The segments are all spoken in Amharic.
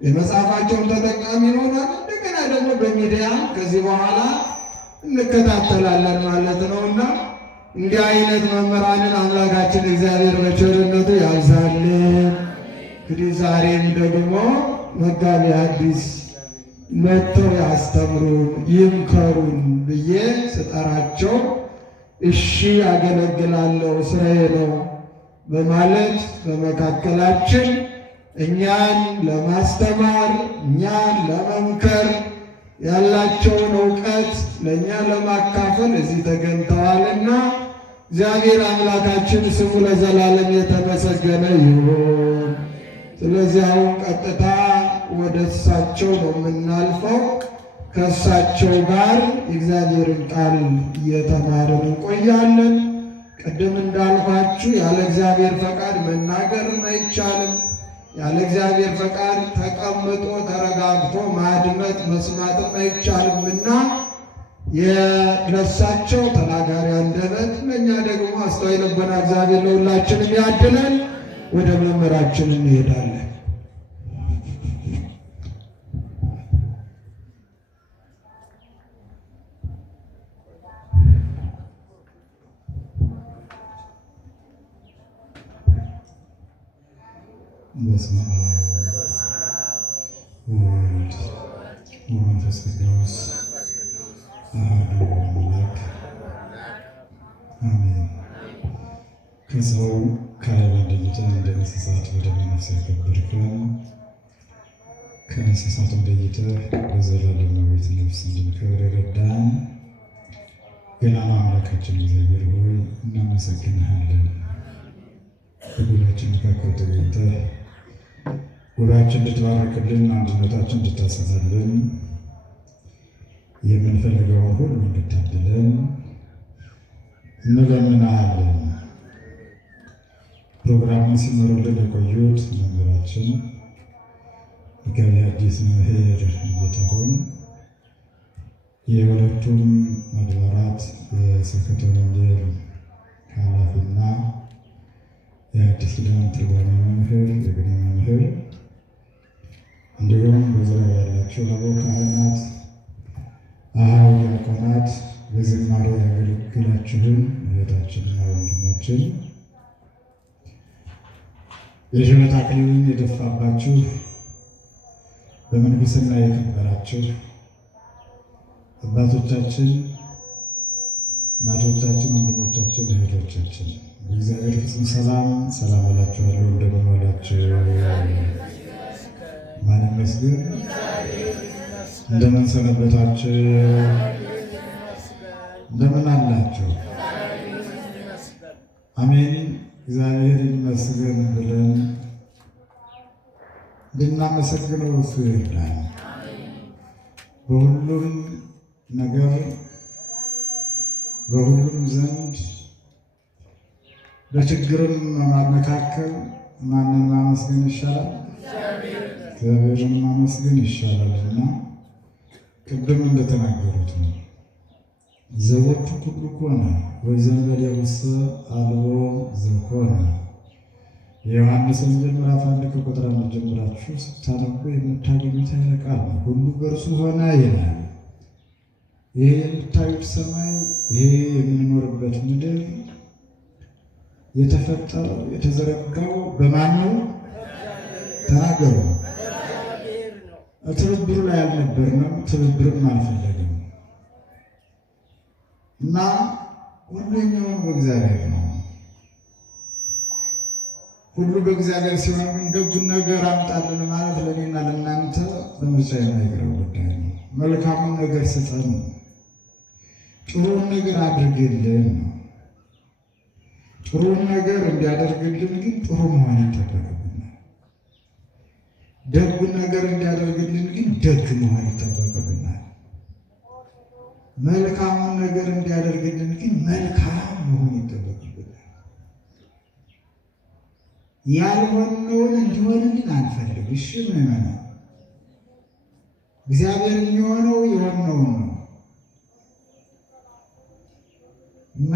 የመጽሐፋቸውን ተጠቃሚ ይሆናል። እንደገና ደግሞ በሚዲያ ከዚህ በኋላ እንከታተላለን ማለት ነውና እንዲህ አይነት መምህራንን አምላካችን እግዚአብሔር በቸርነቱ ያብዛልን። እንግዲህ ዛሬም ደግሞ መጋቢ ሐዲስ መጥተው ያስተምሩን ይምከሩን ብዬ ስጠራቸው እሺ ያገለግላለሁ ስራዬ ነው በማለት በመካከላችን እኛን ለማስተማር እኛን ለመምከር ያላቸውን ዕውቀት ለእኛ ለማካፈል እዚህ ተገኝተዋልና እግዚአብሔር አምላካችን ስሙ ለዘላለም የተመሰገነ ይሁን። ስለዚህ አሁን ቀጥታ ወደ እሳቸው ነው የምናልፈው። ከእሳቸው ጋር የእግዚአብሔርን ቃል እየተማርን እንቆያለን። ቅድም እንዳልኳችሁ ያለ እግዚአብሔር ፈቃድ መናገርም አይቻልም። ያለ እግዚአብሔር ፈቃድ ተቀምጦ ተረጋግቶ ማድመጥ መስማትም አይቻልምና ለእሳቸው ተናጋሪ አንደበት ለእኛ ደግሞ አስተዋይ ልቦና እግዚአብሔር ለሁላችንም ያድለን። ወደ መምህራችን እንሄዳለን። በስመ አብ ወወልድ ወመንፈስ ቅዱስ አሐዱ አምላክ አሜን። ከሰው ካለበለጠ እንደ እንስሳት በደመ ነፍስ ያከበርከን ከእንስሳትም ለይተህ በዘላለማዊት ነፍስ እንድንከብር የረዳን ገናና አምላካችን እግዚአብሔር ሆይ እናመሰግንሃለን። በሁላችን መካከል ተገኝተህ ጉባኤያችን እንድትባርክልን፣ አንድነታችን እንድታሰፋልን፣ የምንፈልገውን ሁሉ እንድታድለን እንለምናለን። ፕሮግራሙን ሲመሩልን የቆዩት መምህራችን መጋቢ ሐዲስ መምህር ጌታሁን የሁለቱም አድባራት የስብከተ ወንጌል ኃላፊና የአዲስ ኪዳን ትርጓሜ መምህር የቅኔ መምህር እንዲሁም በዙሪያው ያላችሁ አበው ካህናት፣ አኀው ዲያቆናት፣ በዝማሬ ያገለግላችሁን እህታችንና ወንድሞችን የሽበት አክሊልን የደፋባችሁ በምንኩስና የከበራችሁ አባቶቻችን፣ እናቶቻችን፣ ወንድሞቻችን፣ እህቶቻችን በእግዚአብሔር ፍጹም ሰላም ሰላም እላችኋለሁ። እንደምን ዋላችሁ? ማን ይመስገን? እንደምን ሰነበታችሁ? እንደምን አላችሁ? አሜን። እግዚአብሔር ይመስገን ብለን እንድናመሰግነው እሱ ይርዳል። በሁሉም ነገር በሁሉም ዘንድ በችግርም መካከል ማንን ማመስገን ይሻላል? እግዚአብሔርን ማመስገን ይሻላልና ቅድም እንደተናገሩት ነው። ዘወቱ ኩሉ ኮነ ወዘእንበሌውሰ አልቦ ዘኮነ። የዮሐንስ ወንጌል ምዕራፍ 1 ከቁጥር 1 ጀምራችሁ ስታነቡ የምታገኙት ኃይለ ቃል ነው። ሁሉ በእርሱ ሆነ ይላል። ይሄ የምታዩት ሰማይ፣ ይሄ የምንኖርበት ምድር የተፈጠረው የተዘረጋው በማን ነው? ተናገሩ። ትብብሩ ላይ አልነበርንም፣ ትብብርም አልፈለግም እና ሁሉኛው በእግዚአብሔር ነው። ሁሉ በእግዚአብሔር ሲሆን ግን ደጉን ነገር አምጣልን ማለት ለእኔና ለእናንተ በምርጫ የማይቀረው ጉዳይ ነው። መልካሙን ነገር ስጠን ነው። ጥሩን ነገር አድርግልን ነው። ጥሩን ነገር እንዲያደርግልን ግን ጥሩ መሆን ይጠበቅብናል። ደጉን ነገር እንዲያደርግልን ግን ደግ መሆን ይጠበቅብናል። መልካሙን ነገር እንዲያደርግልን ግን መልካም መሆን ይጠበቅብናል። ያልሆነውን እንዲሆንልን አንፈልግ። እሺ ምንመና እግዚአብሔር የሚሆነው የሆነውን ነው እና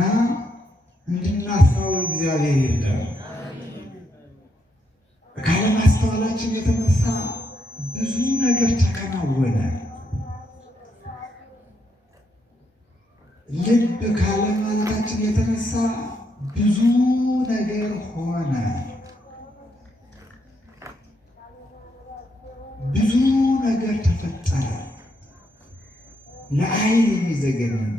እንድናስተውል እግዚአብሔር ይርዳል። ካለማስተዋላችን የተነሳ ነገር ተከናወነ። ልብ ካለማለታችን የተነሳ ብዙ ነገር ሆነ። ብዙ ነገር ተፈጠረ። ለዓይን የሚዘገንን፣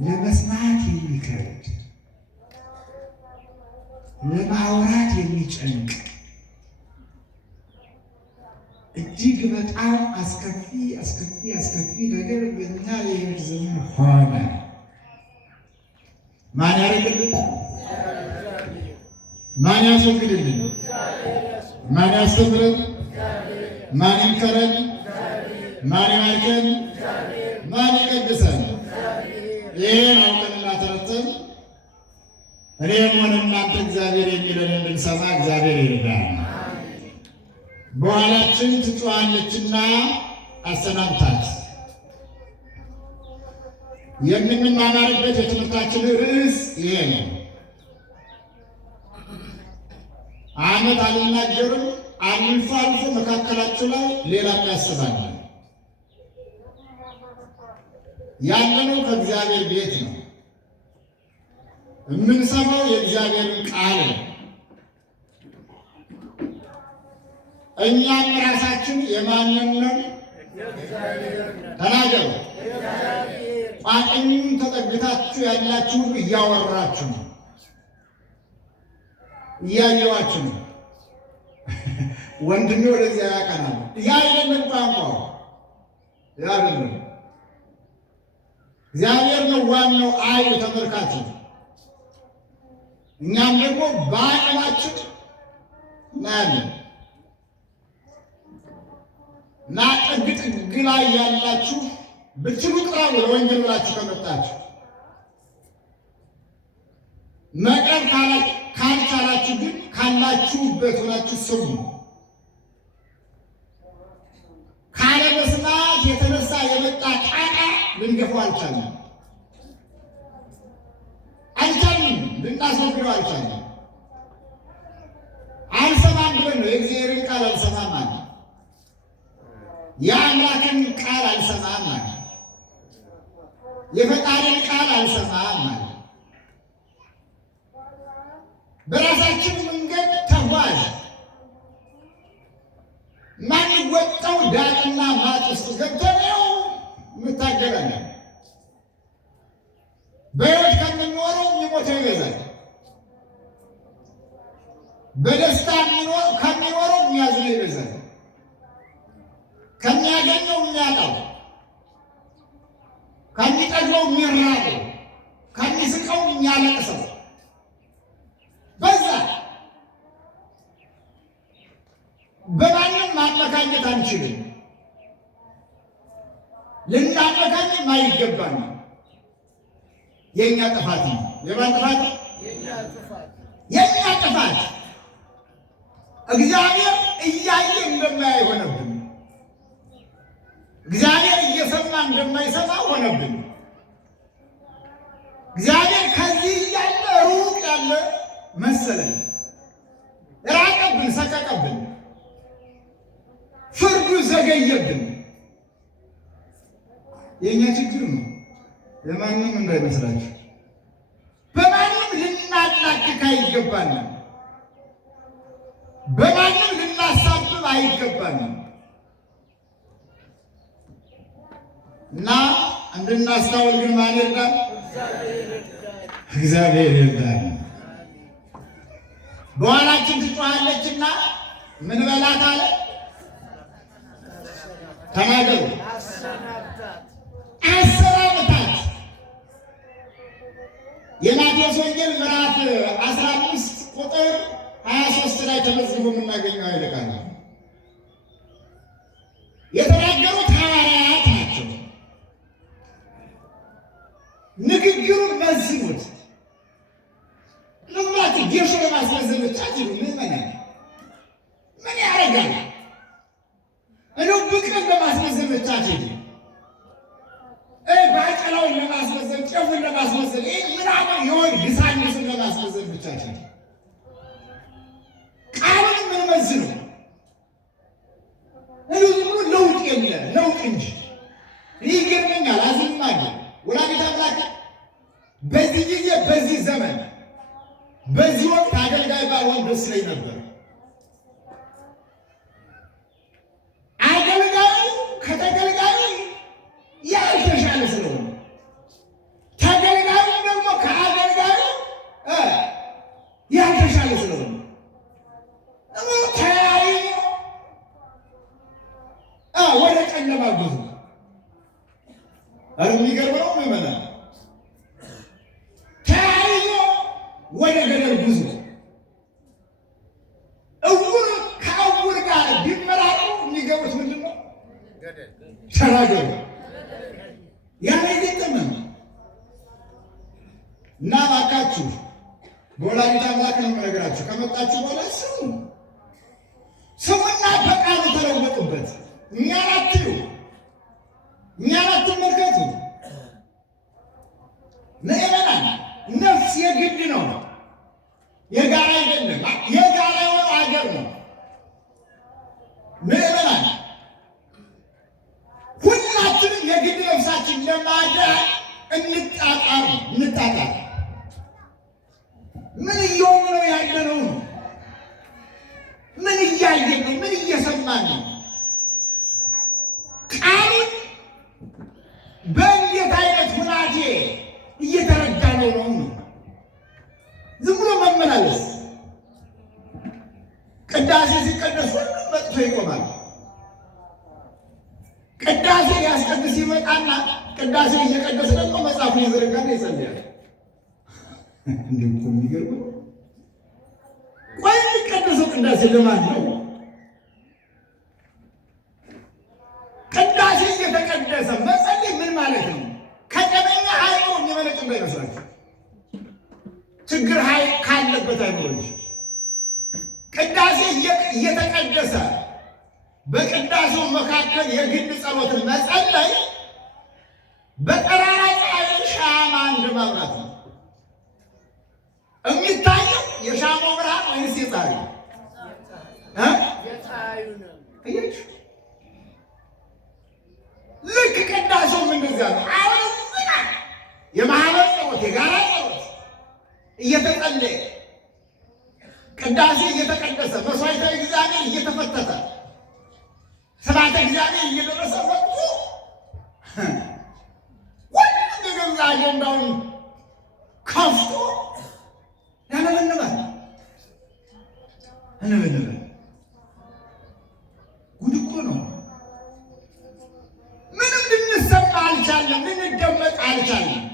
ለመስማት የሚከብድ፣ ለማውራት የሚጨንቅ እጅግ በጣም አስከፊ ነገር በእኛ የሕይወት ዘመን ሆነ። ማን ያደርግልን? ማን ያስወግድልን? ማን ያስተምረን? ማን ይምከረን? ማን ይማርከን? ማን ይቀድሰን? ይህን አውቀንና ተረድተን እኔም ሆነ እናንተ እግዚአብሔር የሚለን እንድንሰማ እግዚአብሔር ይርዳን። በኋላችን ትጮኻለችና አሰናብታት። የምንማማርበት የትምህርታችን ርዕስ ይሄ ነው። ዓመት አልናገርም፣ አልፎ አልፎ መካከላችሁ ላይ ሌላ ያስባል። ያለነው ከእግዚአብሔር ቤት ነው። የምንሰማው የእግዚአብሔርን ቃል ነው። እኛም ራሳችን የማንንም ተናገሩ። ቋጥኙን ተጠግታችሁ ያላችሁ ሁሉ እያወራችሁ ነው፣ እያየዋችሁ ነው። ወንድሜ ወደዚያ ያቀናል። ያ አይደለም ቋንቋው፣ ያ አይደለም። እግዚአብሔር ነው ዋናው አዩ ተመልካቹ። እኛም ደግሞ በአቅማችን እናያለን። እና ጥግ ላይ ያላችሁ ብትሉ ጥራው ለወንጌል ብላችሁ ከመጣችሁ መቅረብ ካልቻላችሁ ግን ካላችሁበት ሆናችሁ ስሙ። ካለመስማት የተነሳ የመጣ ጣጣ ልንገፋው አልቻልንም፣ ልናስወግደው አልቻልንም። አልሰማም ብለን ነው የእግዚአብሔርን ቃል አልሰማም አለ። የአምላክን ቃል አልሰማም አለ። የፈጣሪን ቃል አልሰማም አለ። በራሳችን መንገድ ተጓዝ። ማንወጣው ዳጥና ማጥ ውስጥ ገብተን ነው የምታገላለን። በሕይወት ከምንኖረው የሚሞተው ይበዛል። በደስታ ከሚኖረው የሚያዝነው ይበዛል። ከሚያገኘው የሚያጣው፣ ከሚጠግበው የሚራበው፣ ከሚስቀው የሚያለቅሰው በዛ። በማንም ማመካኘት አንችልም። ልናመካኝም አይገባንም። የእኛ ጥፋት ነው። የማን ጥፋት? የእኛ ጥፋት። እግዚአብሔር እያየ እንደማያይ ሆነብን። እግዚአብሔር እየሰማ እንደማይሰማ ሆነብን። እግዚአብሔር ከዚህ እያለ ሩቅ ያለ መሰለን። ራቀብን፣ ሰቀቀብን፣ ፍርዱ ዘገየብን። የእኛ ችግር ነው፣ የማንም እንዳይመስላችሁ። በማንም ልናላክክ አይገባንም። በማንም ልናሳብብ አይገባንም። እና እንድናስተውል ግን ማን ይርዳን? እግዚአብሔር ይርዳን። በኋላችን ትጮኻለችና ምን በላት አለ? ተናገሩ፣ አሰናብታት። የማቴዎስ ወንጌል ምዕራፍ 15 ቁጥር 23 ላይ ተመዝግቦ የምናገኘው ኃይለ ቃል የተናገሩት ሐዋርያት ናቸው። ንግግሩን መዝኑት። ልማት ጌሾ ለማስመዘን ብቻ ትሉ ምን ያደርጋል? እንደው ብቅል ለማስመዘን ብቻ ትሉ ባቄላውን ለማስመዘን፣ ጤፉን ለማስመዘን፣ ምናምን የሆን ግሳንግስን ለማስመዘን ብቻ ትሉ ቃሉን ምን መዝኑ? የለ ለውጥ እንጂ። ይገርመኛል፣ አዝማለሁ። ወላዲተ አምላክ በዚህ ጊዜ በዚህ ዘመን በዚህ ወቅት አገልጋይ ባልሆን ደስ ይለኝ ነበር። አገልጋዩ ከተገልጋዩ ያልተሻለ ስለሆነ ተገልጋዩ ደግሞ ከአገልጋዩ ያልተሻለ ስለሆነ ተያይዞ ወደ ጨለማ ጉዞ። ኧረ የሚገርም ነው ምዕመናን። ተያይዞ ወደ ገደል ጉዞ። እውር ከእውር ጋር ቢመራሩ የሚገቡት ምንድን ነው? ተናገሩ። ያለ ገጠመን እና እባካችሁ በወላዲተ አምላክ ነው የምነግራችሁ። ከመጣችሁ በኋላ ስሙና በቃሉ ተለወጡበት። እኛን አትዩ፣ እኛን አትመልከቱ። ምዕመናን ነፍስ የግድ ነው፣ የጋራ አይደለም። የጋራ የሆነው ሀገር ነው። ምዕመናን ሁላችንም የግድ ነፍሳችን ለማዳን እንጣጣር። ምን እየሆኑ ነው ያለነው? ምን እያየን ነው? ምን እየሰማን ነው? ቃሉን በእንዴት አይነት ሁናቴ እየተረዳነው ነው? ዝም ብሎ መመላለስ። ቅዳሴ ሲቀደስ ሁሉም መጥቶ ይቆማል። ቅዳሴ ሊያስቀድስ ይመጣና ቅዳሴ እየቀደስ ደግሞ መጽሐፉን ይዘረጋና ይጸልያል። እንዲሁ እኮ የሚገርም ነው። ቆይ የሚቀደሰው ቅዳሴ ለማን ነው? ቅዳሴ እየተቀደሰ መጸለይ ምን ማለት ነው? ከጠበኛ አይኖ የሚመለጭ እንዳይመስላችሁ፣ ችግር ካለበት አይኖር እንጂ። ቅዳሴ እየተቀደሰ በቅዳሴው መካከል የግል ጸሎትን መጸለይ በጠራራ ፀሐይ ሻማ እንደ ማብራት ነው። የሚታየው የሻማው ብርሃን ወይስ የፀሐዩ? ልክ ቅዳሴውም እንደዚያ ነው። አሁን የማህበር ጸሎት፣ የጋራ ጸሎት እየተጸለየ ቅዳሴ እየተቀደሰ መስዋዕተ እግዚአብሔር እየተፈተተ ስብሐተ እግዚአብሔር እየደረሰ መጥቶ ሁሉም የገዛ አጀንዳውን ከፍቶ ያነበንባል። ጉድ እኮ ነው። ምንም ልንሰማ አልቻለም፣ ልንደመጥ አልቻለም።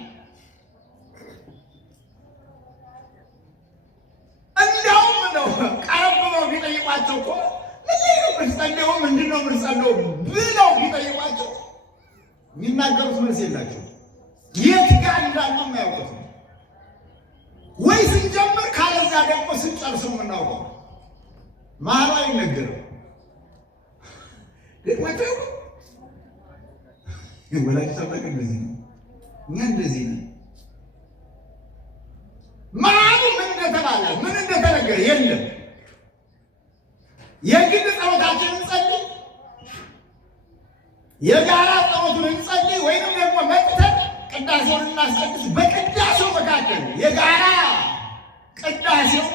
እንዲያውም ነው ቀረብ ብለው ቢጠይቋቸው እኮ ምንጸልየው ምንድን ነው ምንጸልየው ብለው ቢጠይቋቸው የሚናገሩት መልስ የላቸው። የት ጋር እንዳሉ የማያውቁት ነው። ወይ ስንጀምር ካለዚያ ደግሞ ስንጨርስ የምናውቀው መሀሉ አይነገርም። ደግሞቸው ወላዲተ አምላክ እንደዚህ ነው፣ እኛ እንደዚህ ነን። መሀሉ ምን እንደተባለ ምን እንደተነገረ የለም። የግል ጸሎታችን እንጸልይ፣ የጋራ ጸሎቱን እንጸልይ፣ ወይንም ደግሞ መጥተን ቅዳሴውን እናስቀድስ። በቅዳሴው መካከል የጋራ ቅዳሴው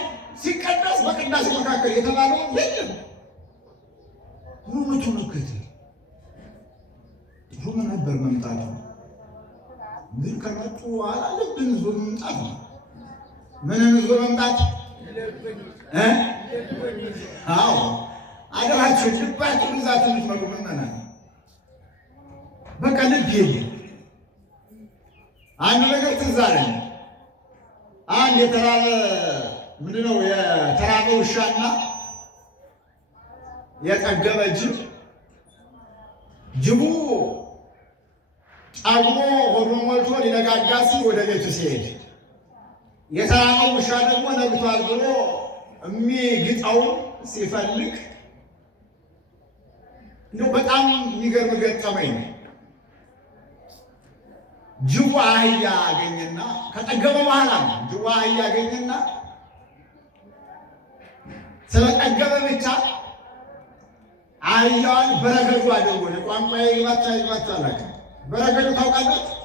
ሲቀደስ በቅዳሴው መካከል የተባለው የለም። ሩመቱ ምክት ጥሩ ነበር መምጣቱ፣ ግን ከመጡ በኋላ ልብን ዞ መምጣት ነው። ምንን ዞ መምጣት? አዎ አደራችሁ ልባችሁ ብዛት የምትመጡ ምዕመናን፣ በቃ ልብ የለም። አንድ ነገር ትዝ አለኝ። አንድ የተራበ ምንድነው የተራበ ውሻና የጠገበ ጅብ። ጅቡ ጠግቦ ሆዱ ሞልቶ ሊነጋጋ ሲል ወደ ቤቱ ሲሄድ፣ የተራበው ውሻ ደግሞ ነግቷል ብሎ የሚግጠው ሲፈልግ እንደው በጣም የሚገርም ገጠመኝ ነው። ጅቡ አህያ አገኘና ከጠገበ በኋላ ነው። ጅቡ አህያ አገኘና ስለጠገበ ብቻ አህያዋን በረገዱ አድርጎ ቋንቋ ይግባችሁ አላውቅም። በረገዱ ታውቃላችሁ?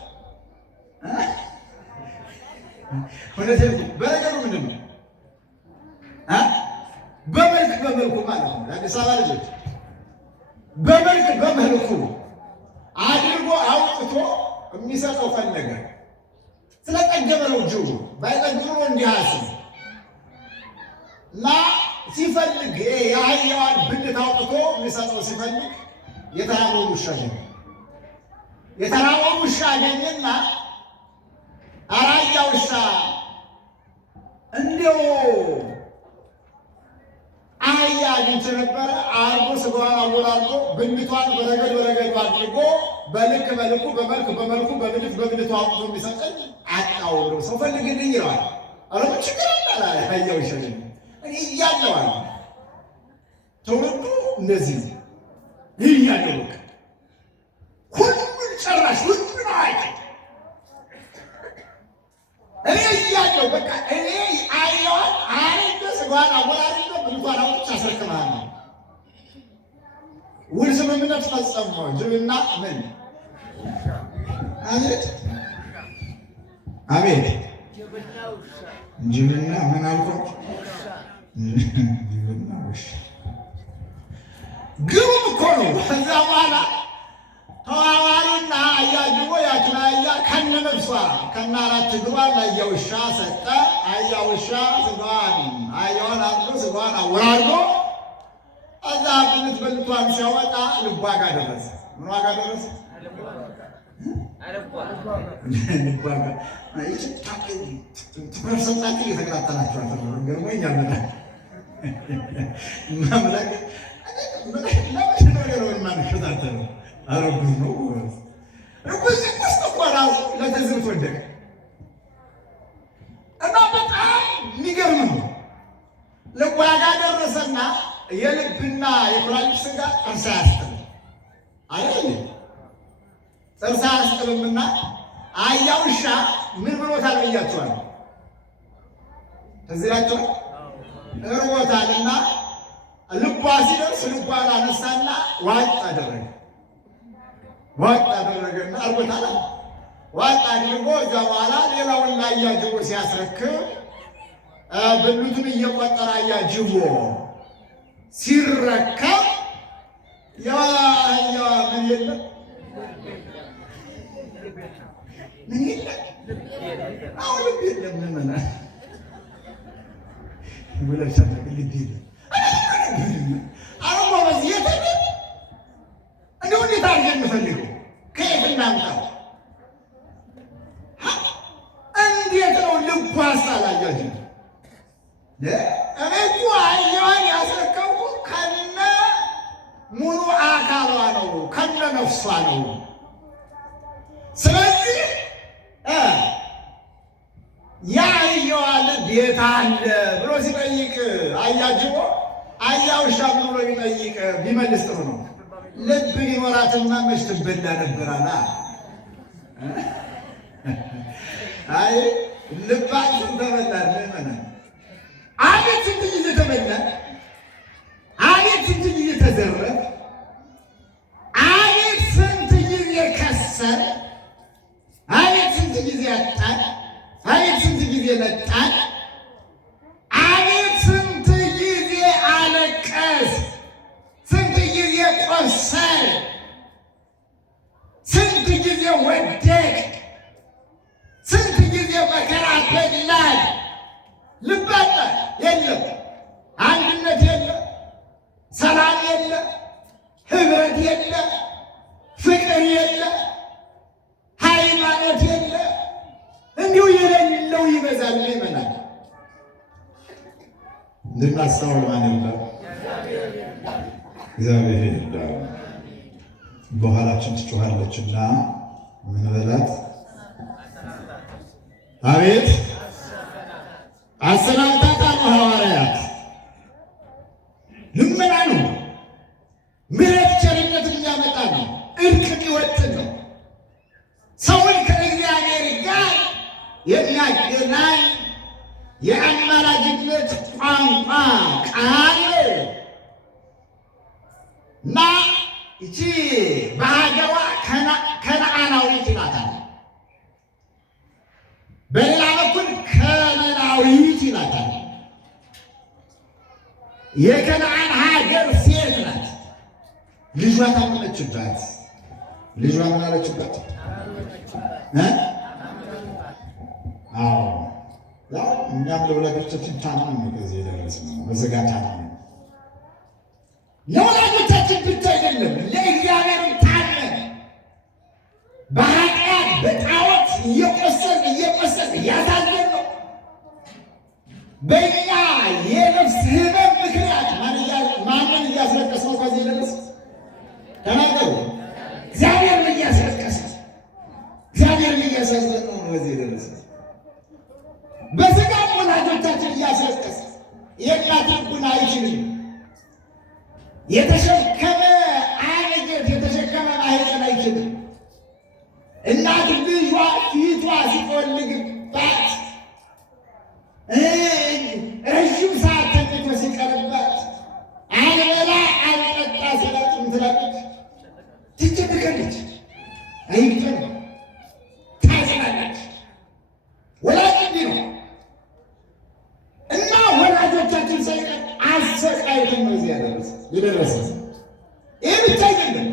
በረገዱ ምንድን ነው? በመልኩ ማለት ነው። የአዲስ አበባ ልጆች በመልኩ አድርጎ አውጥቶ የሚሰጠው ፈለገ። ስለጠገበ ነው ጅቡ። ባይጠግብ ኖሮ እንዲህ አያስብም። እና ሲፈልግ የአህያዋን ብልት አውጥቶ የሚሰጠው ሲፈልግ የተራበውን ውሻ አገኘ። የተራበውን ውሻ አገኘና አህያ ውሻ እንዲያው አህያ አግኝቼ ነበረ አርጎ ስጋዋን አወራርዶ ብልቷን በረገዱ አድርጎ በልኩ በመልኩ በብልቱ አውጥቶ የሚሰጠኝ አጣው ነው። ሰው ፈልግልኝ ይለዋል። ኧረ ምን ችግር አለ አህያ ውሻ እኔ እያለሁ አለ። ትውልዱ እንደዚህ ነው። ይህ እያለሁ በቃ ሁሉን ጨራሽ ሁሉን አዋቂ እኔ እያለሁ በቃ እኔ አህያዋን አርጌ ስጋዋን አወራርጄ ብልቷን አውጥቼ አስረክብሃለሁ። ውል ስምምነት ፈጸሙ። ጅብና ምን አቤት ጅብና ምን አልኩት? ጅብና ውሻ ግሩም እኮ ነው። ከዛ በኋላ ተዋዋሉና አህያ ጅቦ ያችን አህያ ከነ ነፍሷ ከነ አራት እግሯ ለአህያ ውሻ ሰጠ። አህያ ውሻ ስጋዋን አህያዋን አርዶ ስጋዋን አወራርዶ እዛ ብልቷን ሲያወጣ ልቧ ጋር ደረሰ። ምን ዋጋ ደረሰ? ልቧ ጋር ትፈርሰጣችሁ እየተከታተላችኋት ነው። ገርሞኛል በጣም ማምላክ ለምን ማንከታተለው? ኧረ ጉድ ነው እዚህ ውስጥ እኮ ራሱ ለትዝብት ወደቀ እና በጣም የሚገርም ነው። ልቧ ጋር ደረሰና የልብና የኩላሊት ስጋ ጥርስ አያስጥልም አይደል? ጥርስ አያስጥልምና አህያ ውሻ ምን ብሎታል ብያችኋለሁ? እዚህ ላቸው እርቦታልና ልቧ ሲደርስ ልቧን አነሳና ዋጥ አደረገና እርቦታል ዋጥ አድርጎ እዛ በኋላ ሌላውን ለአህያ ጅቦ ሲያስረክብ ብልቱን እየቆጠረ አህያ ጅቦ ሲረከብ የአህያ ምን የለም አሁን ልብ የለም ምመና ብለሻ ልብ የለም አሁን በዚህ የተለ እንደው እንዴት አድርገን እንፈልገው? ከየት እናምጣው? እንዴት ነው ልቧ አሳላያችሁ? እኔ እኮ አህያዋን ያስረከብኩት ከነ ሙሉ አካሏ ነው፣ ከነ ነፍሷ ነው። ስለዚህ የአህያዋ ልብ የት አለ ብሎ ሲጠይቅ አህያ ጅቦ አህያ ውሻ ብሎ ቢጠይቅ ቢመልስ ጥሩ ነው። ልብ ሊኖራትና መች ትበላ ነበራላ። አይ ልባችን ተበላን ለምን? አቤት ስንት ጊዜ ተበላን፣ አቤት ስንት ጊዜ ተዘረፍ፣ አቤት ስንት ጊዜ ከሰር፣ አቤት ስንት ጊዜ ያጣን፣ አቤት ስንት ጊዜ ነጣን፣ አቤት ስንት ጊዜ አለቀስ፣ ስንት ጊዜ ቆሰል፣ ስንት ጊዜ ወደቅ፣ ስንት ጊዜ መከራ በላን። ልባጣ የለም፣ አንድነት የለም፣ ሰላም የለም፣ ህብረት የለም፣ ፍቅር የለም፣ ሃይማኖት የለም። እንዲሁ የሌለው ይበዛል ይመናል። እንድናስተውል ማን ይላል? እግዚአብሔር ይላል። በኋላችን ትጮኻለችና ምን በላት? አቤት አሰናብታታል። ሐዋርያት ልመና ነው፣ ምሕረት ቸርነት የሚያመጣ ነው፣ እርቅ የሚወጥን ነው፣ ሰውን ከእግዚአብሔር ጋር የሚያገናኝ የአማላጅነት ቋንቋ ቃል እና ይቺ በሀገሯ ከነዓናዊት ይላታል፣ በሌላ በኩል ከነናዊት ይላታል። የከነዓን ሀገር ሴት ናት። ልጇ ታመመችባት። ልጇ ምን አለችበት? አዎ ያው እኛም ለወላጆቻችን ታማኝ ነው ከዚህ የደረስነው። በሥጋ ታማኝ ነው። ለወላጆቻችን ብቻ አይደለም ለእግዚአብሔርም ታመን። በኃጢአት በጣዖት እየቆሰልን እያሳዘን ነው። በእኛ የነፍስ ሕመም ምክንያት ማንን እያስለቀስ ነው ከዚህ የደረስ? ተናገሩ። እግዚአብሔርን እያስለቀስ፣ እግዚአብሔርን እያሳዘን ነው ከዚህ የደረስ። በሥጋም ወላጆቻችን እያስለቀስ የእናትን ቡና አይችልም። የተሸከመ አንጀት የተሸከመ ማህፀን አይችልም። እናት ልጇ ፊቷ ሲቆልግባት ረዥም ሰዓት ተኝቶ ሲቀርባት አልበላ አልጠጣ ሲላት ምትላለች፣ ትጨነቃለች፣ አይግጠም ታዝናለች። ወላጅ እንዲህ ነው እና ወላጆቻችን ሳይቀር አሰቃይተን ነው እዚህ የደረሰ። ይህ ብቻ አይደለም፣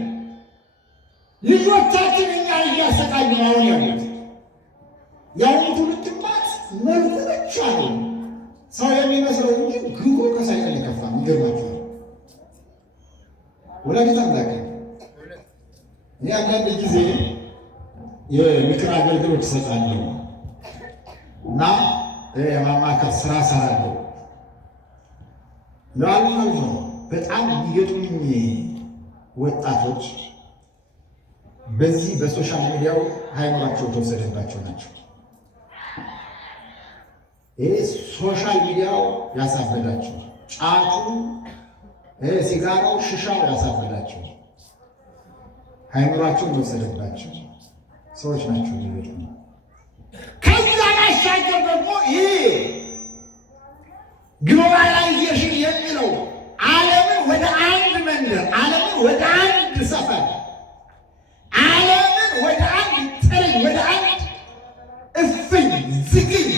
ልጆቻችን እኛ እያሰቃዩ ነው አሁን ያሉት። የአሁኑ ትውልድማ መልኩ ብቻ ነው ሰው የሚመስለው እንጂ ግቡ ከሳይቀር የከፋ ይገርማችኋል። ወላዲተ አምላክ እኔ አንዳንድ ጊዜ የምክር አገልግሎት እሰጣለሁ እና የማማከር ስራ እሰራለሁ። ለአልፎ በጣም የሚገጥሙኝ ወጣቶች በዚህ በሶሻል ሚዲያው ሃይማኖታቸው ተወሰደባቸው ናቸው። ይህ ሶሻል ሚዲያው ያሳበዳቸው፣ ጫቱ፣ ሲጋራው፣ ሽሻው ያሳበዳቸው፣ ሃይማኖታቸውን ተወሰደባቸው ሰዎች ናቸው የሚገጥሙኝ። ከዛ ባሻገር ደግሞ ይህ ግሎባላይዜሽን የሚለው ዓለምን ወደ አንድ መንደር፣ ዓለምን ወደ አንድ ሰፈር፣ ዓለምን ወደ አንድ ጥርኝ፣ ወደ አንድ እፍኝ ዝግኝ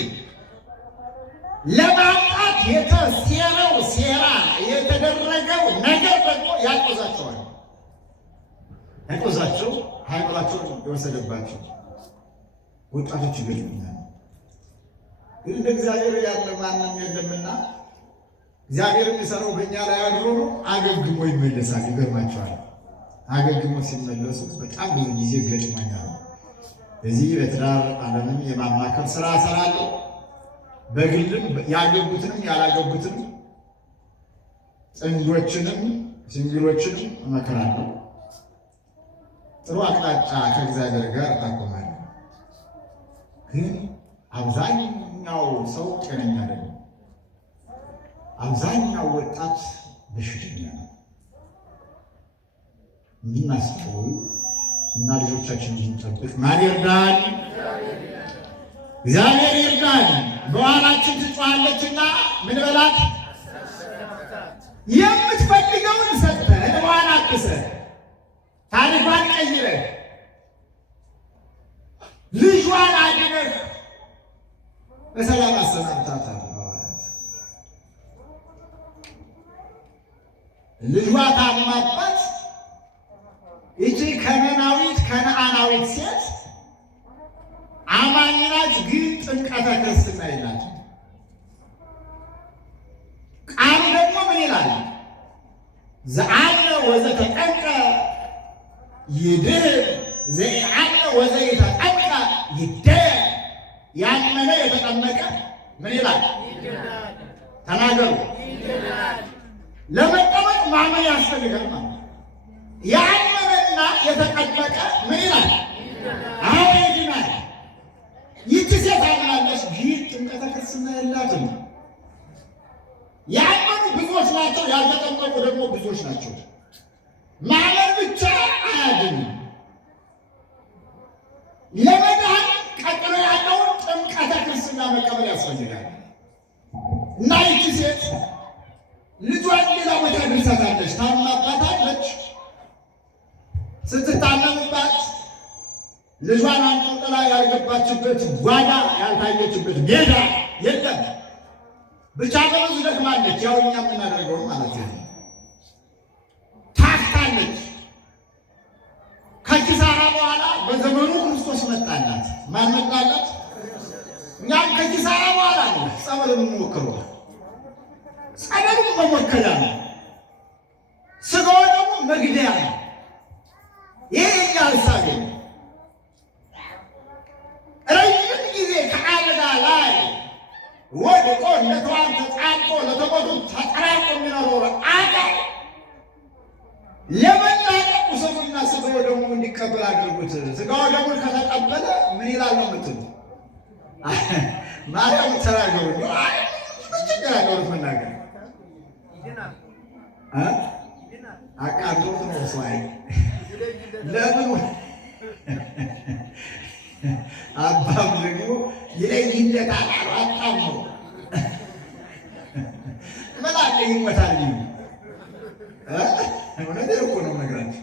ለማምጣት የተሴረው ሴራ የተደረገው ነገር ደግሞ ያቆዛቸዋል። ያቆዛቸው ሃይማኖታቸውን የወሰደባቸው ወጣቶች ይገጥሙኛል። ግን እንደ እግዚአብሔር ያለ ማንም የለምና እግዚአብሔር የሚሰራው በእኛ ላይ አድሮ ነው። አገግሞ ይመለሳል። ይገርማቸዋል። አገግሞ ሲመለሱ በጣም ብዙ ጊዜ ገጥሞኛል። በዚህ በትዳር ዓለምን የማማከር ስራ እሰራለሁ። በግልም ያገቡትንም ያላገቡትንም ጥንዶችንም ሲንግሎችንም እመክራለሁ። ጥሩ አቅጣጫ ከእግዚአብሔር ጋር እጠቁማለሁ። ግን አብዛኛው ሰው ጤነኛ አይደለም። አብዛኛው ወጣት በሽተኛ ነው። እንድናስተውል እና ልጆቻችን እንድንጠብቅ ማን ይርዳል? እግዚአብሔር ይርዳል። በኋላችን ትጮኻለችና ምን በላት? የምትፈልገውን ሰጥተህ እንባዋን አብሰህ ታሪኳን ቀይረህ ልጇን አድነህ በሰላም አሰናብታታል። ልጇ ታማባት ይቺ ከነዓናዊት ሴት አማኝ ናት፣ ግን ጥምቀተ ክርስትና የላትም። ቃሉ ደግሞ ምን ይላል? ዘአምነ ወዘተጠምቀ ይድኅን ዘኢአምነ ወዘኢተጠምቀ ይደኅን። ያመነ የተጠመቀ ምን ይላል? ተናገሩ። ለመጠመቅ ማመን ያስፈልጋል ማለት ነው። ያመነና የተጠመቀ ምን ይላል? አዎ ይድናል። ይቺ ሴት አምናለች፣ ግን ጥምቀተ ክርስትና የላትም። ያመኑ ብዙዎች ናቸው፣ ያልተጠመቁ ደግሞ ብዙዎች ናቸው። ማመን ብቻ አያድንም። ለመዳን ቀጥሎ ያለውን ጥምቀተ ክርስትና መቀበል ያስፈልጋል። እና ይቺ ሴት ልጇን ሌላ ቦታ ድርሳታለች፣ ታማባታለች። ስትታመምባት ልጇን አንጠልጥላ ያልገባችበት ጓዳ ያልታየችበት ሜዳ የለም። ብቻ በብዙ ደክማለች። ያው እኛ የምናደርገው ማለት ነው። ታክታለች። ከኪሳራ በኋላ በዘመኑ ክርስቶስ መጣላት። ማን መጣላት? እኛም ከኪሳራ በኋላ ነው ጸበል የምንሞክረው። ጸበሉ መሞከሪያ ነው፣ ስጋው ደግሞ መግደያ ነው። ይሄ የኛ ሀሳብ ነው። ረጅም ጊዜ ከአልጋ ላይ ወድቆ ለተዋን ተጣልቆ ለተሞቱ ተጠራቆ የሚኖረው አካል የመላቀቁ ሰሙና ስጋው ደግሞ እንዲቀበል አድርጉት። ስጋው ደግሞ ከተቀበለ ምን ይላል ነው የምትሉ? ማርያም ተናገሩ ችግር መናገር አቃንቶት ነው ሰዋይ ለምን አባም ደግሞ ይለይለታል አጣም ነው መላክ ይሞታል። እውነቴን እኮ ነው የምነግራችሁ።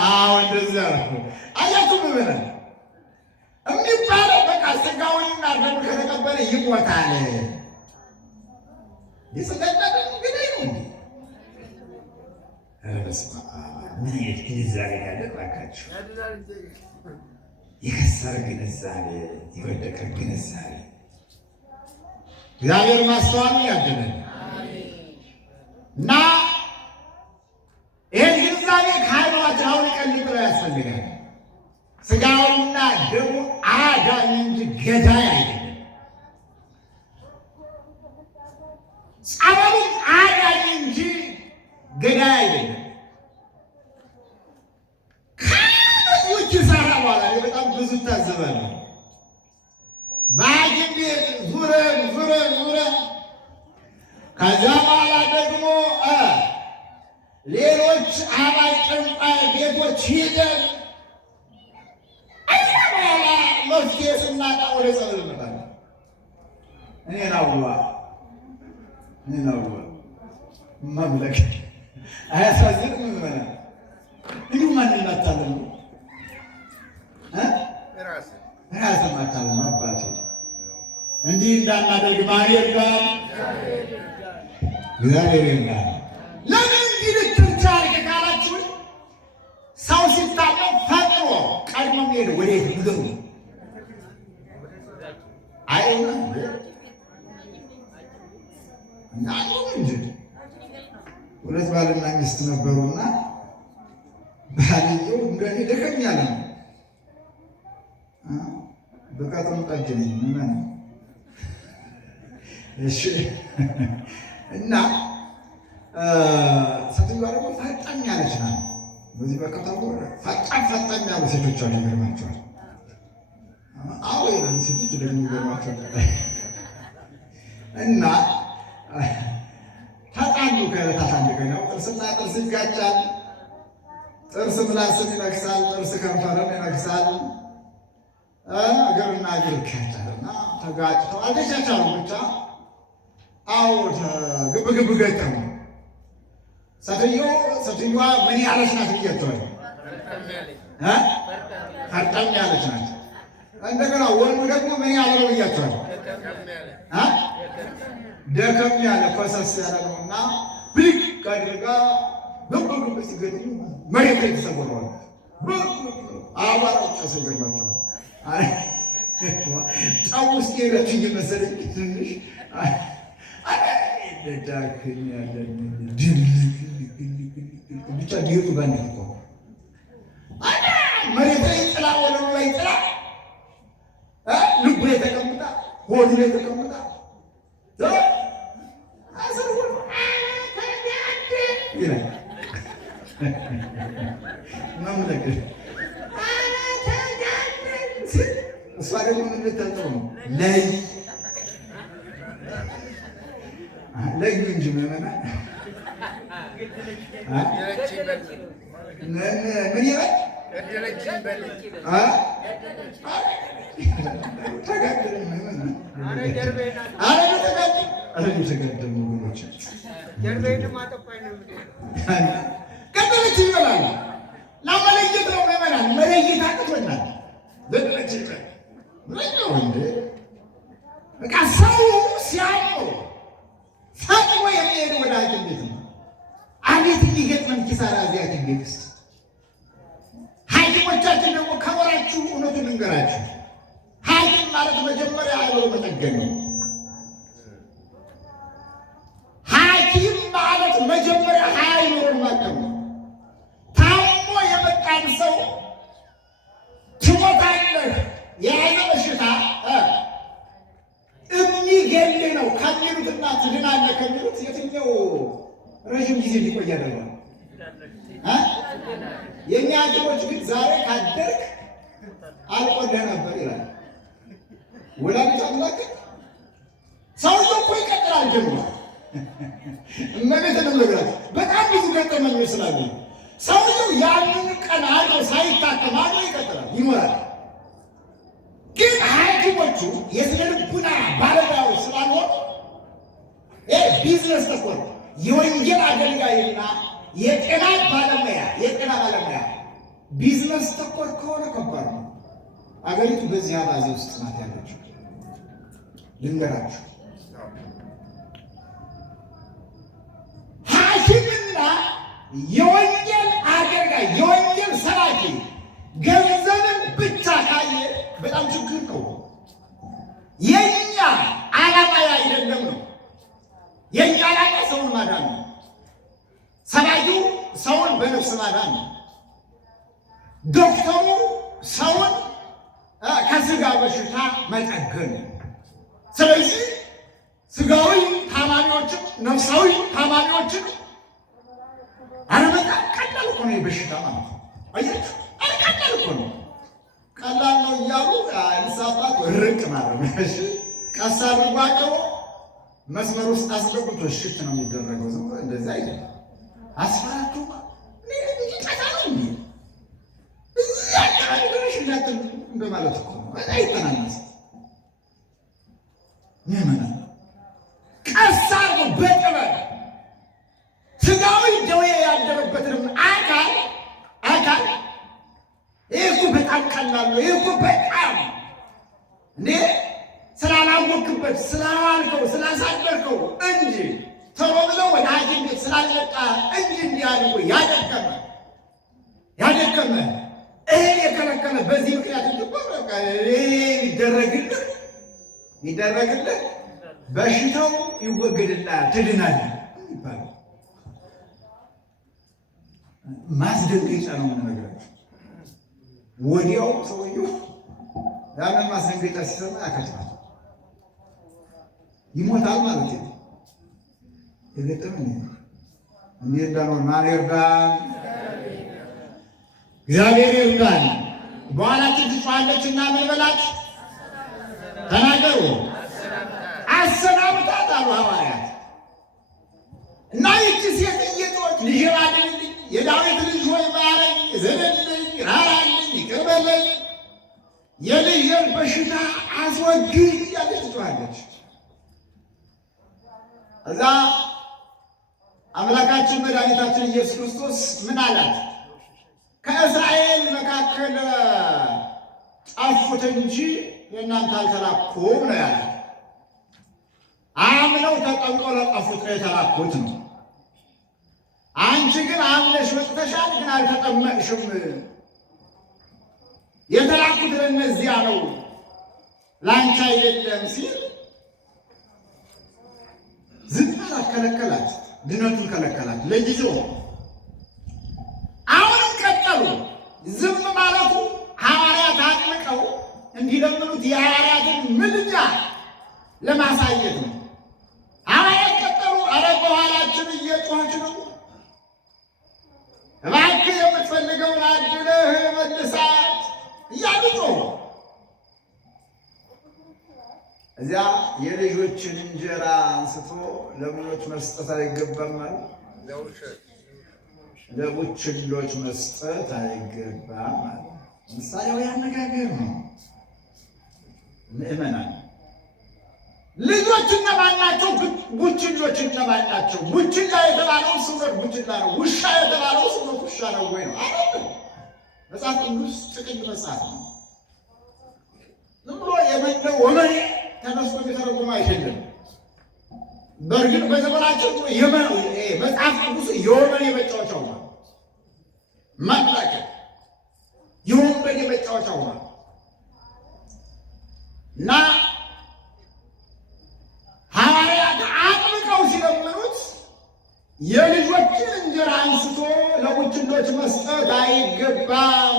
አዎ እንደዚያ ነው። አያችሁ ምን የሚባለው በቃ ስጋውንና ደሙን ከተቀበለ ይሞታል። የስጋና ደሙ ግዳይ ነው። በስመ አብ ምን አይነት ግንዛቤ ያለ እባካችሁ! የከሰረ ግንዛቤ፣ የወደቀ ግንዛቤ። እግዚአብሔር ማስተዋሉን ያድለን እና ይህን ግንዛቤ ከሃይማኖታችን አውልቀን ልንጥለው ያስፈልጋል። ስጋውና ደሙ አዳኝ እንጂ ገዳይ አይደለም። ጸበሉም አዳኝ እንጂ ገዳይ አይደለም። ከውጭ ሰራ በኋላ በጣም ብዙ ታዘባለሁ። በሐኪም ቤት ዙረን ከዛ በኋላ ደግሞ ሌሎች አባይ ጠንቋይ ቤቶች ሂደን በኋላ መፍትሄ ስናጣ ወደ ጸበል እንመጣለን። እኔን አዋ መብለቅ አያሳዝንም? ምን እንዲሁ ማን እናታለን ራስን ማታለን አባቱ እንዲህ እንዳናደርግ ማን ይርዳል? እግዚአብሔር ይርዳል። ለምን እንዲህ ልትቻል ካላችሁ ሰው ሲታመም ፈጥሮ ቀድሞ የሚሄደው ወዴት ይገቡ? አይሆንም እና እንጂ ሁለት ባልና ሚስት ነበሩና ባልየው እንደኔ ደከም ያለ ነው። በቃጥም ጠጅ ነኝ ምን እሺ። እና ሴትዮዋ ደግሞ ፈጣን ያለች ናት። በዚህ በከተማ ፈጣን ያሉ ሴቶች አሉ። ይገርማቸዋል። አዎ ይላል ሴቶች ደግሞ ይገርማቸዋል። እና ተጣሉ። ከዕለታት አንድ ቀን ያው ጥርስና ጥርስ ይጋጫል። ጥርስ ምላስን ይነክሳል፣ ጥርስ ከንፈርን ይነክሳል፣ እግርና እግር ይጋጫልና ተጋጭተው አልተቻቻሉም። ብቻ አዎ ግብግብ ገጠሙ። ሴትዮዋ ምን ያለች ናት ብያቸዋለሁ? ፈርጠም ያለች ናት። እንደገና ወንዱ ደግሞ ምን ያለ ነው ብያቸዋለሁ? ደከም ያለ ፈሰስ ያለ ነው። እና ብድግ አድርጋ ግብግብ ሲገጥሙ መሬት ላይ ተሰወረዋል። አቧራው ጨሰ። ይገርማቸዋል። ጨው ውስጥ የሄደች እየመሰለኝ ትንሽ ዳክን ያለን ብቻ ዲቱ ባንድ እኮ መሬት ላይ ጥላ ወለሉ ላይ ጥላ ልቡ ላይ ተቀምጣ ሆዱ ላይ ተቀምጣ ይላል እሷ ደግሞ ምን ልታጠው ነው? ለዩ እንጂ መመና ምን ይበል ቀጥሎ መለየት አቅቶናል። በደረጀ ነው እንዴ በቃ ሰው ሲያየው ፈጥኖ የሚሄድ ወደ ሐኪም ቤት ነው። አቤት እንዲገጥመን ኪሳራ እዚህ ሐኪም ቤት ውስጥ። ሐኪሞቻችን ደግሞ ከወራችሁ እውነቱን ልንገራችሁ፣ ሐኪም ማለት መጀመሪያ አእምሮ መጠገን ነው። ሐኪም ማለት መጀመሪያ አእምሮን ማከም ነው። ታሞ የመጣን ሰው ትሞታለህ የያዘ በሽታ የሚገል ነው ከሚሉትና ትድናለህ ከሚሉት የትኛው ረዥም ጊዜ ሊቆይ ያደርጋል? የእኛ ሐኪሞች ግን ዛሬ ካደርክ አልቆልህ ነበር ይላል። ወላዲተ አምላክ ሰውዬው እኮ ይቀጥላል ጀምሯል። እመቤትን ነግራት በጣም ብዙ ገጠመኞች ስላሉ ሰውዬው ያንን ቀን አለው ሳይታከም አለው ይቀጥላል ይኖራል። ግን ሐኪሞቹ የስነ ልቡና ባለሙያዎች ስላልሆኑ ቢዝነስ ተኮር የወንጌል አገልጋይና የጤና ባለሙያ ቢዝነስ ተኮር ከሆነ ከባድ ነው። አገሪቱ በዚህ አባዜ ውስጥ ናት ያለችው። ልንገራችሁ፣ ሐኪምና የወንጌል አገልጋይ የወንጌል ሰባኪ ገንዘብን ብቻ ካየ በጣም ችግር ነው። የኛ ዓላማ አይደለም ነው። የኛ ዓላማ ሰውን ማዳን ነው። ሰባኪው ሰውን በነፍስ ማዳን ነው። ዶክተሩ ሰውን ከስጋ በሽታ መጠገን ነው። ስለዚህ ስጋዊ ታማሚዎችን ነፍሳዊ ታማሚዎችን በጣም ቀላል እኮ ነው የበሽታ ማለት ነው። አያችሁ ቀላል እኮ ነው። ቀላል ነው እያሉ አንሳባት ርቅ ማለት ነው። እሺ ቀስ አድርጓቸው መስመር ውስጥ አስገብቶ ሽት ነው የሚደረገው። ዝም ብሎ እንደዛ አይደለም። አስፈራቱ ነው እንዴ ያካል ድረሽ እንዳትል እንደማለት እኮ ነው። አይተናነስ ነመና ቀስ አድርጎ በጥበብ ስጋዊ ደዌ ያደረበትንም አካል ይሄ እኮ በጣም ቀላል ነው። ይሄ እኮ በጣም እንዴ ስላላወቅበት ስላዋልከው ስላሳደርከው እንጂ ቶሎ ብለው ወደ ሐኪም ቤት ስላልመጣ እንጂ እንዲህ አድርጎ ያደከመ እህል የከለከለ በዚህ ምክንያት እንጂ በቃ ይደረግልህ በሽታው ይወገድልሃል ትድናለህ ይባላል። ማስደንገጫ ነው የምንነግራችሁ። ወዲያው ሰውየው ያንን ማስደንገጫ ሲሰማ ያከትማል፣ ይሞታል ማለት ነው። የገጠመኝ እንዲህ እንዳልሆን ማን ይርዳን? እግዚአብሔር ይርዳን። በኋላ ትጮኻለች እና ምን በላት? ተናገሩ። አሰናብታት አሉ ሐዋርያት። እና ይህች ሴት እየጮኸች ልጄ አድንልኝ፣ የዳዊት ልጅ ሆይ ማረኝ፣ እዘንልኝ፣ ራራልኝ፣ ይቅር በለኝ፣ የልጄን በሽታ አስወግድ እያለች ትጮኻለች። እዛ አምላካችን መድኃኒታችን ኢየሱስ ክርስቶስ ምን አላት? ከእስራኤል መካከል ጠፉት እንጂ የእናንተ አልተላኩም ነው ያላት። አምነው ተጠምቀው ለጠፉት ነው የተላኩት ነው። አንቺ ግን አምነሽ መጥተሻል፣ ግን አልተጠመቅሽም። የተላኩት ለእነዚያ ነው ለአንቺ አይደለም ሲል ዝም አላት፣ ከለከላት፣ ድነቱን ከለከላት ለጊዜው። አሁንም ቀጠሉ። ዝም ማለቱ ሐዋርያት አጥምቀው እንዲለምኑት የሐዋርያትን ምልጃ ለማሳየት ነው። ሐዋርያት ቀጠሉ። አረ በኋላችን እየጮኸች ነው፣ እባክህ የምትፈልገውን አድለህ መልሳት እያሉ ጮኹ። እዚያ የልጆችን እንጀራ አንስቶ ለምኖች መስጠት አይገባም ማለት ለቡችሎች መስጠት አይገባም ማለት ምሳሌያዊ አነጋገር ነው። ምእመናን ልጆች እነማን ናቸው? ቡችሎች እነማን ናቸው? ቡችላ የተባለው ስውረት ቡችላ ነው። ውሻ የተባለው ስውረት ውሻ ነው ወይ ነው? መጽሐፍ ቅዱስ ጥቅል መጽሐፍ ነው። ዝም ብሎ የመለው ወመኔ ተነስቶ የሚተረጉም አይደለም። በእርግጥ በዘመናቸው መጽሐፍ ቅዱስ የወመኔ መጫወቻው ነው። ማጥላቀቅ የወንበዴ መጫወቻው ነው እና ሐዋርያት አጥብቀው ሲለምኑት የልጆችን እንጀራ አንስቶ ለቡችሎች መስጠት አይገባም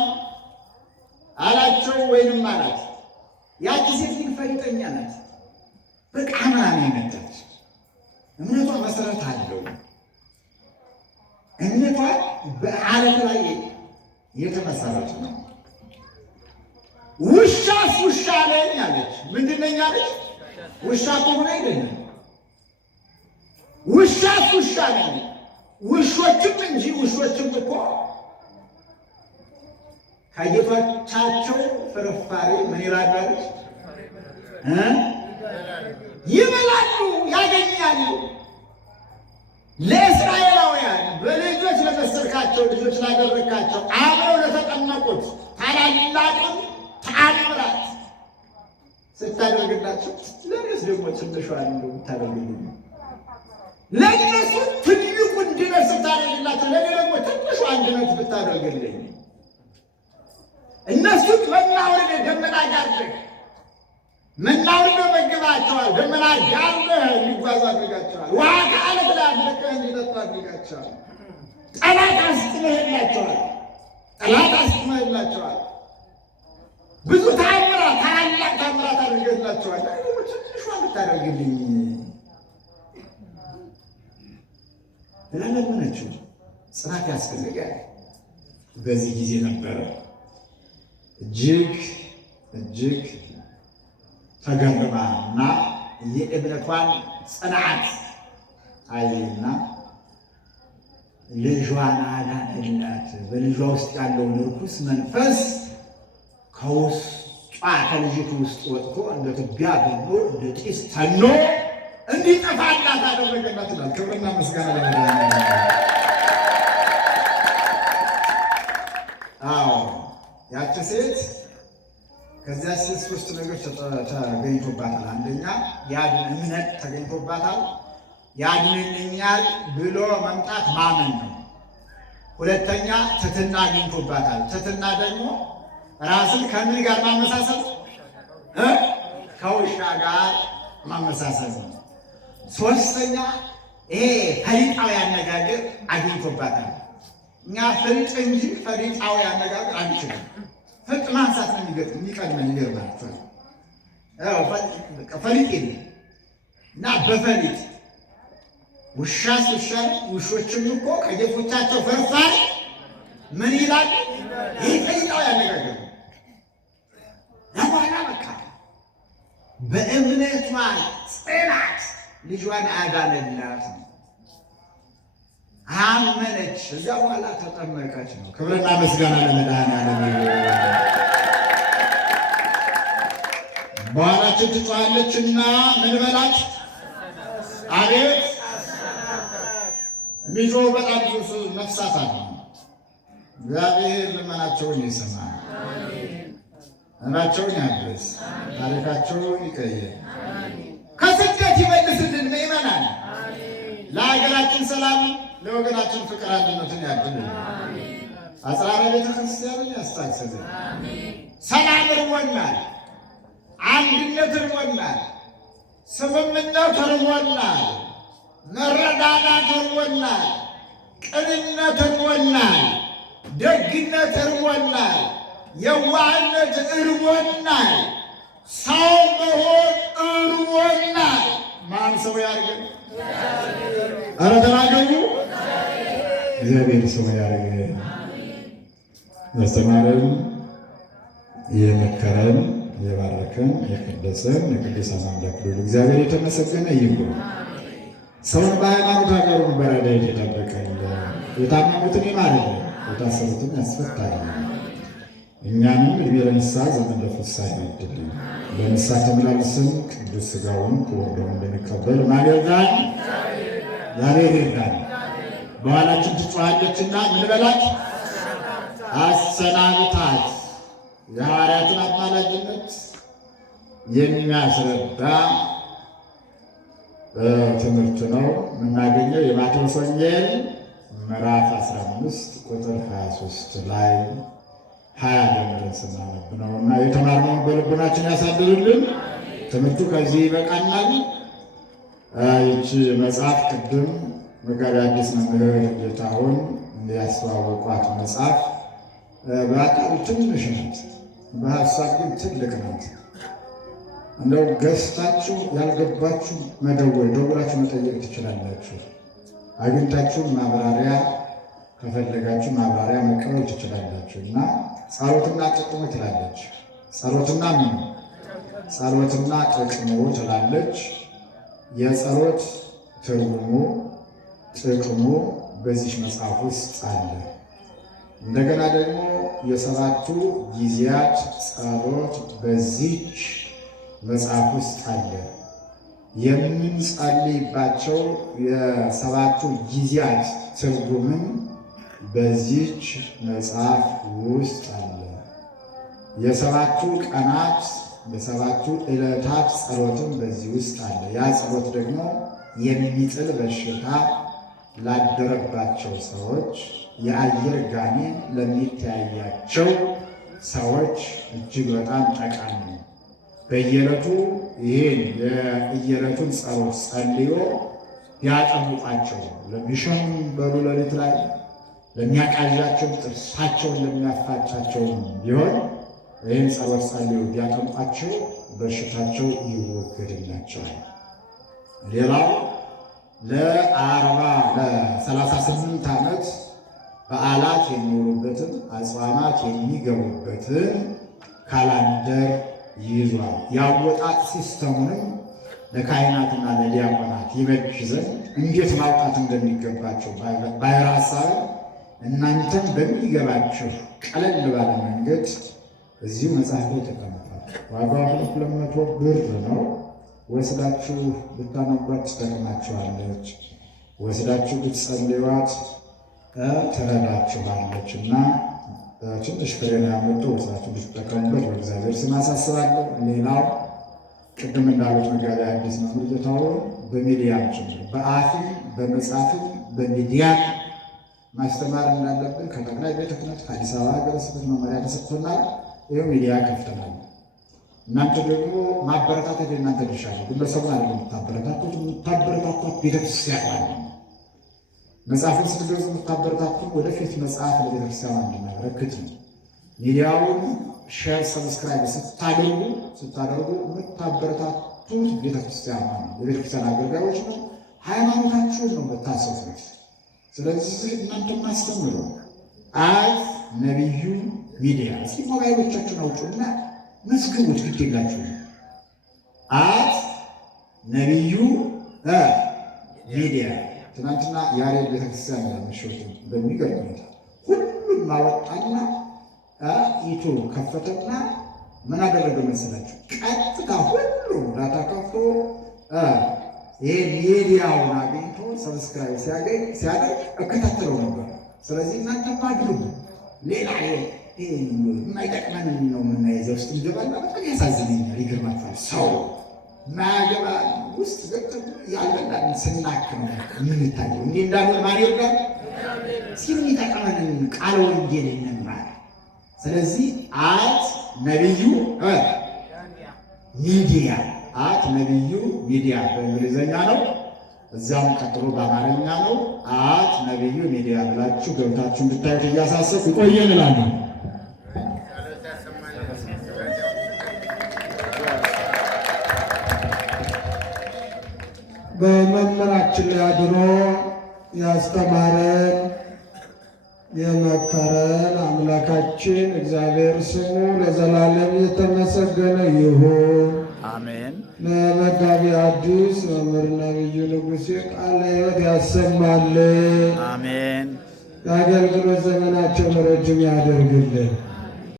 አላቸው ወይንም አላት። ያቺ ሴት ግን ፈሪጠኛ ናት። በቃ ምናምን የመጣች እምነቷ መሰረት አለው። እምነቷ በዓለት ላይ የተመሰረተ ነው። ውሻስ ውሻ ነኝ አለች። ምንድን ነኝ አለች? ውሻ ከሆነ አይደለም። ውሻስ ውሻ ነኝ። ውሾችም እንጂ ውሾችም እኮ ከጌቶቻቸው ፍርፋሪ ምን ይላሉ አለች? ይበላሉ፣ ያገኛሉ። ለእስራኤላውያን በልጆች ለመሰልካቸው ልጆች ላደረካቸው አብረው ለተጠመቁት ታላላቅም ተአምራት ስታደርግላቸው ለእኔስ ደግሞ ትንሿን እንደው ታደርግልኝ። ለእነሱ ትልቁን ድነት ስታደርግላቸው ለእኔ ደግሞ ትንሿን ድነት ብታደርግልኝ። እነሱን መናወርን ደመና ጋርደህ መናወርን መግባቸዋል። ደመና ጋርደህ እንዲጓዙ አድርጋቸዋል። ውሃ ከዓለት ላይ አፍልቀህ እንዲጠጡ አድርጋቸዋል። ጠላት አስጥመህላቸዋል። ብዙ ታምራት ታላላቅ ታምራት አድርገህላቸዋል። ትንሿን ብታደርግልኝ ለለመነችው ጽናት ያስፈልጋል። በዚህ ጊዜ ነበረ እጅግ ተገርማና የእምነቷን ጽናት አየና ልጇን አዳነላት። በልጇ ውስጥ ያለውን ርኩስ መንፈስ ከውስጧ ከልጅቱ ውስጥ ወጥቶ እንደ ትቢያ ብሎ እንደ ጢስ ተኖ እንዲጠፋላት አደረገላት ይላል። ክብርና ምስጋና ለመድኃኒዓለም። አዎ ያቺ ሴት ከዚያ ሴት ሶስት ነገሮች ተገኝቶባታል። አንደኛ ያድን እምነት ተገኝቶባታል። ያድንልኛል ብሎ መምጣት ማመን ነው። ሁለተኛ ትሕትና አግኝቶባታል። ትሕትና ደግሞ ራስን ከምን ጋር ማመሳሰል? ከውሻ ጋር ማመሳሰል ነው። ሶስተኛ ይሄ ፈሊጣዊ አነጋገር አግኝቶባታል። እኛ ፍልጥ እንጂ ፈሊጣዊ አነጋገር አንችልም። ፍልጥ ማንሳት ነው የሚቀድመን። ይገርማችኋል። ፈሊጥ የለም እና በፈሊጥ ውሻስ ውሻ ውሾችም እኮ ከጌቶቻቸው ፈርፋሪ ምን ይላል? ይህ ፈሊጣዊ አነጋገር ነው። ለበኋላ በቃ በእምነቷ ጽናት ልጇን አዳነላት ነው። አመነች። እዚያ በኋላ ተጠመቀች ነው። ክብርና ምስጋና ለመድኃኒዓለም። በኋላችን ትጮኻለችና ምን በላት? አቤት የሚጮኹ በጣም ብዙ ነፍሳት አሉ። እግዚአብሔር ልመናቸውን ይስማል፣ እንባቸውን ያብስ፣ ታሪካቸውን ይቀይር፣ ከስደት ይመልስልን። ምእመናን ለሀገራችን ሰላም፣ ለወገናችን ፍቅር አንድነትን ያድልን። አጽራረ ቤተ ክርስቲያንን ያስታክስልን። ሰላም እርቦናል፣ አንድነት እርቦናል፣ ስምምነት እርቦናል፣ መረዳዳት እርቦናል፣ ቅንነት እርቦናል፣ ደግነት እርቦናል፣ የዋህነት እርቦናል፣ ሰው መሆን እርቦናል። ማን ሰው ያርገን? ኧረ ተናገሩ። እግዚአብሔር ሰው ያርገን። ያስተማረን፣ የመከረን፣ የባረከን፣ የቀደሰን የቅዱሳን አምላክ ሁሉ እግዚአብሔር የተመሰገነ ይሁን። ሰውን በሃይማኖት ሀገሩን በረድኤት የጠበቀልን፣ የታመሙትን ይማርልን፣ የታሰሩትን ያስፈታልን፣ እኛንም ዕድሜ ለንስሐ ዘመን ለፍስሐ ያድልን። በንስሐ ተመላልሰን ቅዱስ ሥጋውን ክቡር ደሙን እንድንቀበል ማን ይርዳን? እግዚአብሔር ይርዳን። በኋላችን ትጮኻለችና ምን በላት? አሰናብታት የሐዋርያትን አማላጅነት የሚያስረዳ ትምህርት ነው የምናገኘው። የማቴዎስ ወንጌል ምዕራፍ 15 ቁጥር 23 ላይ 20 ጀምረን ስናነብ ነው እና የተማርነውን በልቡናችን ያሳድርልን። ትምህርቱ ከዚህ ይበቃናል። ይቺ መጽሐፍ ቅድም መጋቤ ሐዲስ መምህር ጌታሁን ያስተዋወቋት መጽሐፍ በአካሉ ትንሽ ናት፣ በሀሳብ ግን ትልቅ ናት። እንደው ገዝታችሁ ያልገባችሁ ደውላችሁ መጠየቅ ትችላላችሁ። አግኝታችሁ ማብራሪያ ከፈለጋችሁ ማብራሪያ መቀበል ትችላላችሁ። እና ጸሎትና ጥቅሙ ትላለች። ጸሎትና ጥቅሙ ትላለች። የጸሎት ትርጉሙ ጥቅሙ በዚህ መጽሐፍ ውስጥ አለ። እንደገና ደግሞ የሰባቱ ጊዜያት ጸሎት በዚች መጽሐፍ ውስጥ አለ። የምንጸልይባቸው የሰባቱ ጊዜያት ትርጉምን በዚች መጽሐፍ ውስጥ አለ። የሰባቱ ቀናት የሰባቱ ዕለታት ጸሎትም በዚህ ውስጥ አለ። ያ ጸሎት ደግሞ የሚጥል በሽታ ላደረባቸው ሰዎች፣ የአየር ጋኔን ለሚተያያቸው ሰዎች እጅግ በጣም ጠቃሚ ነው። በየዕለቱ ይህን የየዕለቱን ጸሎት ጸልዮ ቢያጠምቋቸው ለሚሸኑ በሉ ሌሊት ላይ ለሚያቃዣቸው ጥርሳቸውን ለሚያፋጫቸው ቢሆን ይህን ጸሎት ጸልዮ ቢያጠምቋቸው በሽታቸው ይወገድላቸዋል። ሌላው ለ38 ዓመት በዓላት የሚውሉበትን አጽዋማት የሚገቡበትን ካላንደር ይዟል። የአወጣጥ ሲስተሙንም ለካህናትና ለዲያቆናት ይበጅ ዘንድ እንዴት ማውጣት እንደሚገባቸው ባሕረ ሐሳብ እናንተም በሚገባችሁ ቀለል ባለ መንገድ እዚሁ መጽሐፍ ላይ ተቀምጧል። ዋጋው 200 ብር ነው። ወስዳችሁ ብታነቧት ትጠቅማችኋለች። ወስዳችሁ ብትጸልዩዋት ትረዳችኋለች እና ትንሽ ፍሬ ያመጡ ወስዳችሁ ብትጠቀሙበት በእግዚአብሔር ስም አሳስባለሁ። ሌላው ቅድም እንዳሉት መጋቤ ሐዲስ መምህር ጌታሁን በሚዲያም ጭምር በአፍም በመጽሐፍም በሚዲያም ማስተማር እንዳለብን ከጠቅላይ ቤተ ክህነት ከአዲስ አበባ ሀገረ ስብከት መመሪያ ተሰጥቶናል። ይኸው ሚዲያ ከፍተናል። እናንተ ደግሞ ማበረታታት የእናንተ ድርሻ ነው። ግለሰቡን አይደለም የምታበረታቱት ቤተክርስቲያን ማለት ነው። መጽሐፍን ስትገዙ የምታበረታቱት ወደፊት መጽሐፍ ለቤተክርስቲያን እንዲመለከት ነው። ሚዲያውን ሼር፣ ሰብስክራይብ ስታደርጉ የምታበረታቱት ቤተክርስቲያን ነው። የቤተክርስቲያን አገልጋዮች ነው። ሃይማኖታችሁን ነው የምታሰፉት። ስለዚህ እናንተ ማስተምሩ አት ነቢዩ ሚዲያ እስኪ ሞባይሎቻችሁን አውጡና መስግቡት። ግድ የላችሁ አት ነቢዩ ሚዲያ። ትናንትና ያሬድ ቤተክርስቲያን ያመሸት በሚገርም ሁኔታ ሁሉም ማወጣና ዩቱብ ከፈተና ምን አደረገ መሰላችሁ? ቀጥታ ሁሉ ዳታ ከፍቶ ይሄ ሚዲያውን አግኝቶ ሰብስክራይብ ሲያደርግ እከታተለው ነበር። ስለዚህ እናንተ ማድረጉ ሌላ የማይጠቅመን ነው የምናይዘው ውስጥ ይገባና በጣም ያሳዝነኛል። ይገርማችኋል። ሰው ማያገባ ውስጥ ገብተን ያልበላን ስናክ ነው የምንታየው። እንዲህ እንዳልሆነ ማን ይወዳል? የሚጠቅመንን ቃለ ወንጌል እንማር። ስለዚህ አት ነቢዩ ሚዲያ አት ነቢዩ ሚዲያ በእንግሊዝኛ ነው። እዚያም ቀጥሎ በአማርኛ ነው። አት ነቢዩ ሚዲያ ብላችሁ ገብታችሁ እንድታዩት እያሳሰብኩ ይቆየን እላለሁ። በመምህራችን ላይ አድሮ ያስተማረን የመከረን አምላካችን እግዚአብሔር ስሙ ለዘላለም የተመሰገነ ይሁን። አሜን። ለመጋቤ ሐዲስ መምህር ነቢዩ ንጉሴ ቃለ ሕይወት ያሰማልን። አሜን። የአገልግሎት ዘመናቸውን ረጅም ያደርግልን።